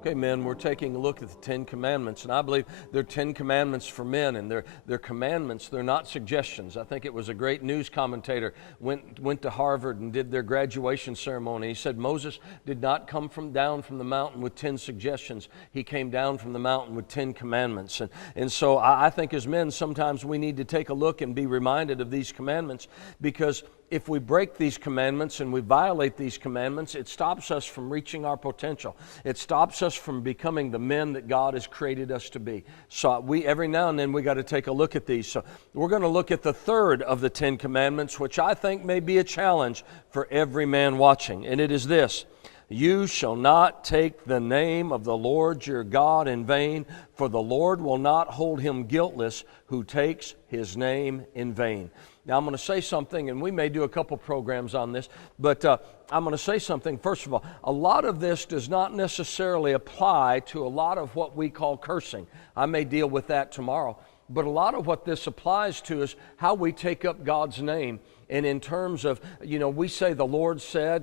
Okay, men, we're taking a look at the Ten Commandments, and I believe they're 10 commandments for men, and they're commandments. They're not suggestions. I think it was a great news commentator went to Harvard and did their graduation ceremony. He said Moses did not come down from the mountain with 10 suggestions. He came down from the mountain with 10 commandments. And so I think as men, sometimes we need to take a look and be reminded of these commandments, because if we break these commandments and we violate these commandments, it stops us from reaching our potential. It stops us from becoming the men that God has created us to be. So every now and then we got to take a look at these. So we're going to look at the third of the 10 commandments, which I think may be a challenge for every man watching. And it is this: you shall not take the name of the Lord your God in vain, for the Lord will not hold him guiltless who takes his name in vain. Now, I'm going to say something, and we may do a couple programs on this, but I'm going to say something. First of all, a lot of this does not necessarily apply to a lot of what we call cursing. I may deal with that tomorrow. But a lot of what this applies to is how we take up God's name. And in terms of, we say the Lord said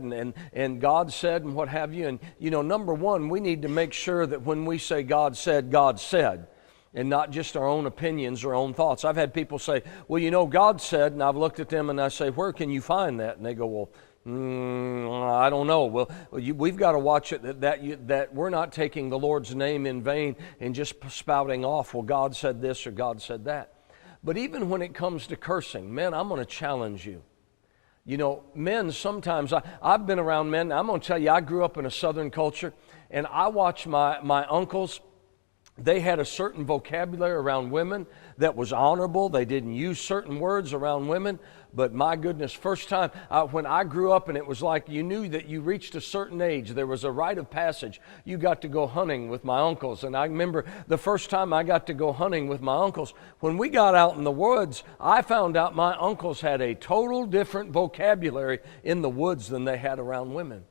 and God said and what have you. And, number one, we need to make sure that when we say God said, and not just our own opinions or own thoughts. I've had people say, well, God said, and I've looked at them and I say, where can you find that? And they go, well, I don't know. Well, we've got to watch it that we're not taking the Lord's name in vain and just spouting off, well, God said this or God said that. But even when it comes to cursing, men, I'm going to challenge you. Men, sometimes, I've been around men. I'm going to tell you, I grew up in a Southern culture, and I watched my uncles. They had a certain vocabulary around women that was honorable. They didn't use certain words around women. But my goodness, first time when I grew up, and it was like you knew that you reached a certain age, there was a rite of passage. You got to go hunting with my uncles. And I remember the first time I got to go hunting with my uncles, when we got out in the woods, I found out my uncles had a total different vocabulary in the woods than they had around women.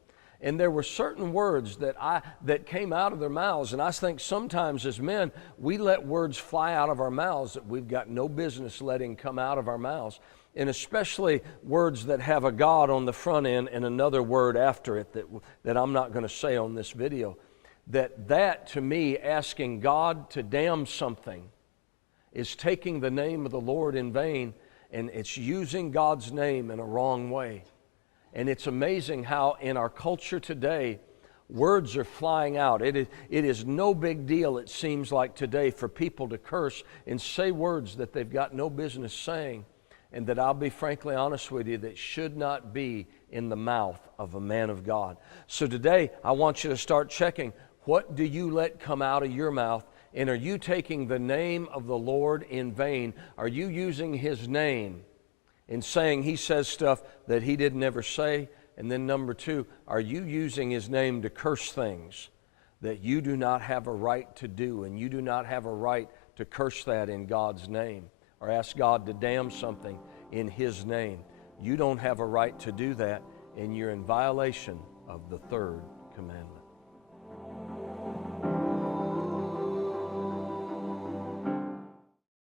And there were certain words that came out of their mouths. And I think sometimes as men, we let words fly out of our mouths that we've got no business letting come out of our mouths. And especially words that have a God on the front end and another word after it that I'm not going to say on this video. That to me, asking God to damn something is taking the name of the Lord in vain, and it's using God's name in a wrong way. And it's amazing how in our culture today, words are flying out. It is no big deal, it seems like today, for people to curse and say words that they've got no business saying, and that I'll be frankly honest with you, that should not be in the mouth of a man of God. So today, I want you to start checking, what do you let come out of your mouth? And are you taking the name of the Lord in vain? Are you using His name in saying He says stuff that He didn't ever say? And then number two, are you using His name to curse things that you do not have a right to do, and you do not have a right to curse that in God's name, or ask God to damn something in His name? You don't have a right to do that, and you're in violation of the third commandment.